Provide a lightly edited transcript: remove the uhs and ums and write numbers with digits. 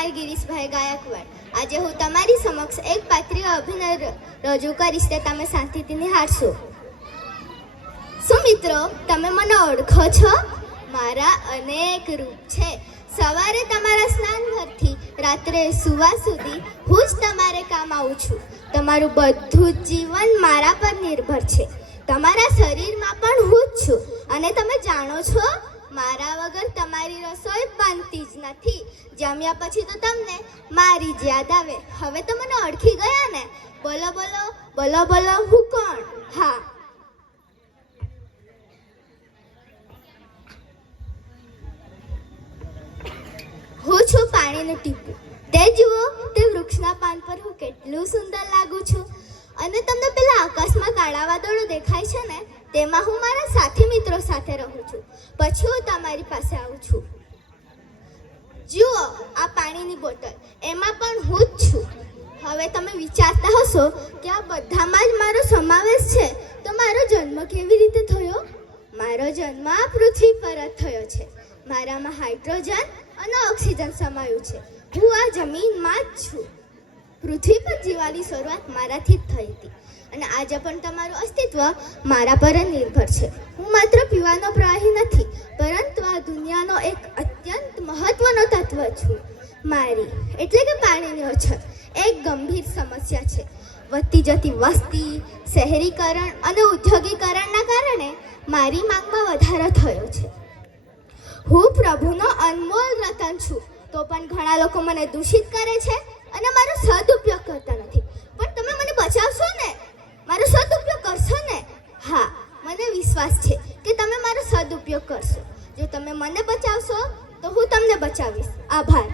કુમાર ગિરીશભાઈ ગાયકવાડ. આજે હું તમારી સમક્ષ એક પાત્રીય અભિનય રજૂ કરીશ તે તમે શાંતિથી નિહાળશો. શું મિત્રો, તમે મને ઓળખો છો? મારા અનેક રૂપ છે. સવારે તમારા સ્નાન ઘરથી રાત્રે સુવા સુધી હું જ તમારે કામ આવું છું. તમારું બધું જ જીવન મારા પર નિર્ભર છે. તમારા શરીરમાં પણ હું જ છું. અને તમે જાણો છો, મારા વગર તમારી રસોઈ બનતી જ નથી. જમ્યા પછી તો તમને મારી જ યાદ આવે. હવે તો મને ઓળખી ગયા ને? બોલો બોલો બોલો બોલો, હું કોણ? હા, હું છું પાણીનું ટીપું. તે જુઓ, તે વૃક્ષના પાન પર હું કેટલું સુંદર લાગુ છું. અને તમને પેલા આકાશમાં કાળા વાદળો દેખાય છે ને, તેમાં હું મારા સાથી મિત્રો સાથે રહું છું. પછી હું તમારી પાસે આવું છું. જુઓ, આ પાણીની બોટલ, એમાં પણ હું જ છું. હવે તમે વિચારતા હશો કે આ બધામાં જ મારો સમાવેશ છે, તો મારો જન્મ કેવી રીતે થયો? મારો જન્મ આ પૃથ્વી પર જ થયો છે. મારામાં હાઇડ્રોજન અને ઓક્સિજન સમાયું છે. હું આ જમીનમાં જ છું. પૃથ્વી પર જીવવાની શરૂઆત મારાથી જ થઈ હતી અને આજે પણ તમારું અસ્તિત્વ મારા પર જ નિર્ભર છે. હું માત્ર પીવાનો પ્રવાહી નથી, પરંતુ આ દુનિયાનો એક અત્યંત મહત્વનો તત્વ છું. મારી એટલે કે પાણીની અછત એક ગંભીર સમસ્યા છે. વધતી જતી વસ્તી, શહેરીકરણ અને ઉદ્યોગીકરણના કારણે મારી માંગમાં વધારો થયો છે. હું પ્રભુનો અનમોલ રતન છું, તો પણ ઘણા લોકો મને દૂષિત કરે છે અને મારો સદુપયોગ કરતા નથી. પણ તમે મને બચાવશો ને? મારો સદુપયોગ કરશો ને? હા, મને વિશ્વાસ છે કે તમે મારો સદુપયોગ કરશો. જો તમે મને બચાવશો તો હું તમને બચાવીશ. આભાર.